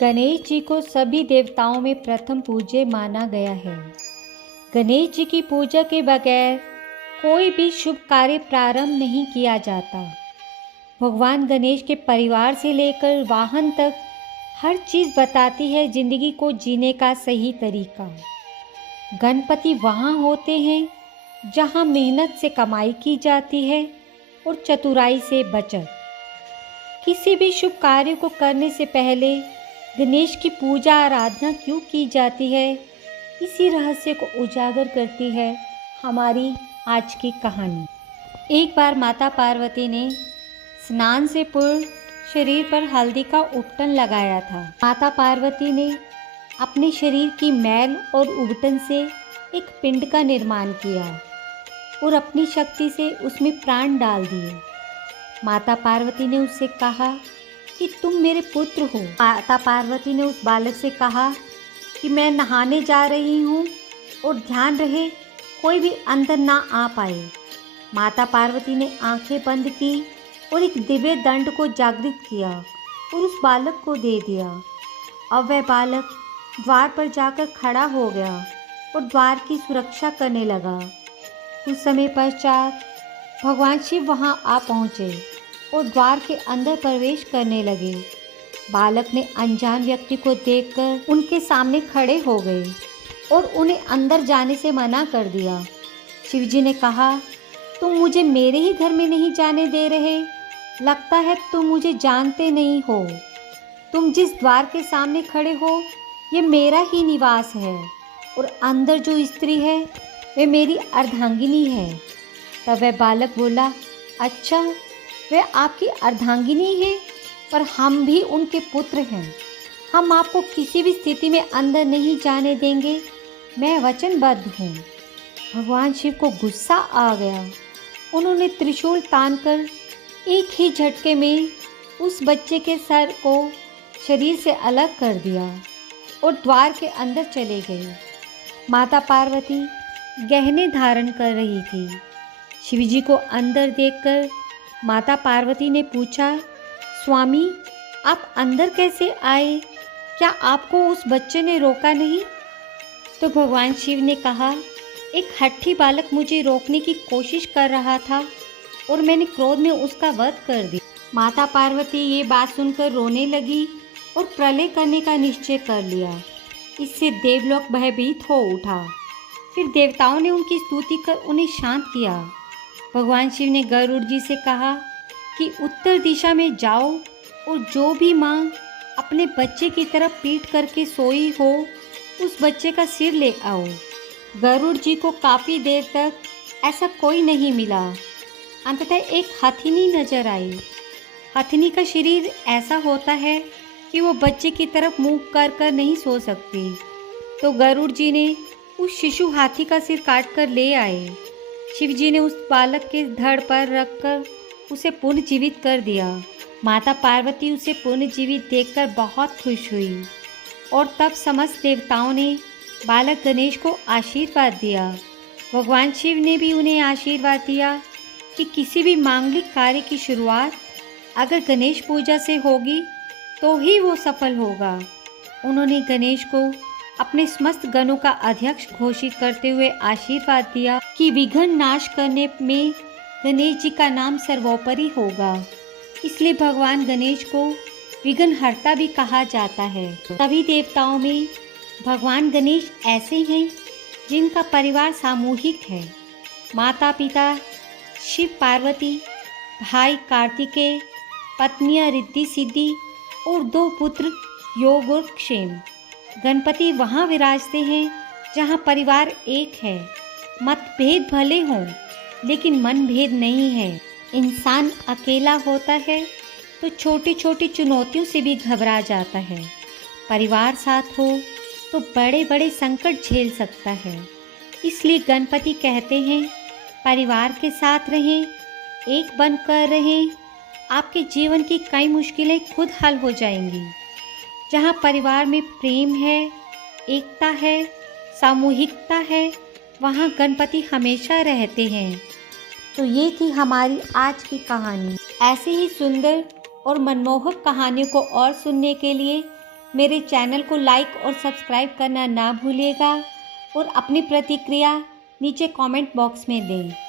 गणेश जी को सभी देवताओं में प्रथम पूज्य माना गया है। गणेश जी की पूजा के बगैर कोई भी शुभ कार्य प्रारंभ नहीं किया जाता। भगवान गणेश के परिवार से लेकर वाहन तक हर चीज़ बताती है जिंदगी को जीने का सही तरीका। गणपति वहाँ होते हैं जहाँ मेहनत से कमाई की जाती है और चतुराई से बचत। किसी भी शुभ कार्य को करने से पहले गणेश की पूजा आराधना क्यों की जाती है, इसी रहस्य को उजागर करती है हमारी आज की कहानी। एक बार माता पार्वती ने स्नान से पूर्व शरीर पर हल्दी का उपटन लगाया था। माता पार्वती ने अपने शरीर की मैल और उबटन से एक पिंड का निर्माण किया और अपनी शक्ति से उसमें प्राण डाल दिए। माता पार्वती ने उससे कहा कि तुम मेरे पुत्र हो। माता पार्वती ने उस बालक से कहा कि मैं नहाने जा रही हूँ और ध्यान रहे कोई भी अंदर ना आ पाए। माता पार्वती ने आंखें बंद की और एक दिव्य दंड को जागृत किया और उस बालक को दे दिया। अब वह बालक द्वार पर जाकर खड़ा हो गया और द्वार की सुरक्षा करने लगा। कुछ समय पश्चात भगवान शिव वहाँ आ पहुँचे और द्वार के अंदर प्रवेश करने लगे। बालक ने अनजान व्यक्ति को देखकर उनके सामने खड़े हो गए और उन्हें अंदर जाने से मना कर दिया। शिवजी ने कहा, तुम मुझे मेरे ही घर में नहीं जाने दे रहे, लगता है तुम मुझे जानते नहीं हो। तुम जिस द्वार के सामने खड़े हो ये मेरा ही निवास है और अंदर जो स्त्री है वे मेरी अर्धांगिनी है। तब वह बालक बोला, अच्छा वे आपकी अर्धांगिनी है, पर हम भी उनके पुत्र हैं। हम आपको किसी भी स्थिति में अंदर नहीं जाने देंगे, मैं वचनबद्ध हूँ। भगवान शिव को गुस्सा आ गया। उन्होंने त्रिशूल तानकर एक ही झटके में उस बच्चे के सर को शरीर से अलग कर दिया और द्वार के अंदर चले गए। माता पार्वती गहने धारण कर रही थी। शिवजी को अंदर देखकर माता पार्वती ने पूछा, स्वामी आप अंदर कैसे आए? क्या आपको उस बच्चे ने रोका नहीं? तो भगवान शिव ने कहा, एक हट्ठी बालक मुझे रोकने की कोशिश कर रहा था और मैंने क्रोध में उसका वध कर दिया। माता पार्वती ये बात सुनकर रोने लगी और प्रलय करने का निश्चय कर लिया। इससे देवलोक भयभीत हो उठा। फिर देवताओं ने उनकी स्तुति कर उन्हें शांत किया। भगवान शिव ने गरुड़ जी से कहा कि उत्तर दिशा में जाओ और जो भी माँ अपने बच्चे की तरफ पीठ करके सोई हो उस बच्चे का सिर ले आओ। गरुड़ जी को काफ़ी देर तक ऐसा कोई नहीं मिला। अंततः एक हथिनी नजर आई। हथिनी का शरीर ऐसा होता है कि वो बच्चे की तरफ मुंह कर नहीं सो सकती। तो गरुड़ जी ने उस शिशु हाथी का सिर काट कर ले आए। शिवजी ने उस बालक के धड़ पर रखकर उसे पुनर्जीवित कर दिया। माता पार्वती उसे पुनर्जीवित देखकर बहुत खुश हुई और तब समस्त देवताओं ने बालक गणेश को आशीर्वाद दिया। भगवान शिव ने भी उन्हें आशीर्वाद दिया कि किसी भी मांगलिक कार्य की शुरुआत अगर गणेश पूजा से होगी तो ही वो सफल होगा। उन्होंने गणेश को अपने समस्त गणों का अध्यक्ष घोषित करते हुए आशीर्वाद दिया कि विघ्न नाश करने में गणेश जी का नाम सर्वोपरि होगा। इसलिए भगवान गणेश को विघ्नहर्ता भी कहा जाता है। सभी देवताओं में भगवान गणेश ऐसे हैं जिनका परिवार सामूहिक है। माता पिता शिव पार्वती, भाई कार्तिकेय, पत्नियां रिद्धि सिद्धि और 2 पुत्र योग और क्षेम। गणपति वहाँ विराजते हैं जहाँ परिवार एक है। मतभेद भले हों लेकिन मन भेद नहीं है। इंसान अकेला होता है तो छोटी छोटी चुनौतियों से भी घबरा जाता है। परिवार साथ हो तो बड़े बड़े संकट झेल सकता है। इसलिए गणपति कहते हैं, परिवार के साथ रहें, एक बनकर रहें, आपके जीवन की कई मुश्किलें खुद हल हो जाएंगी। जहाँ परिवार में प्रेम है, एकता है, सामूहिकता है, वहाँ गणपति हमेशा रहते हैं। तो ये थी हमारी आज की कहानी। ऐसे ही सुंदर और मनमोहक कहानियों को और सुनने के लिए मेरे चैनल को लाइक और सब्सक्राइब करना ना भूलिएगा और अपनी प्रतिक्रिया नीचे कमेंट बॉक्स में दें।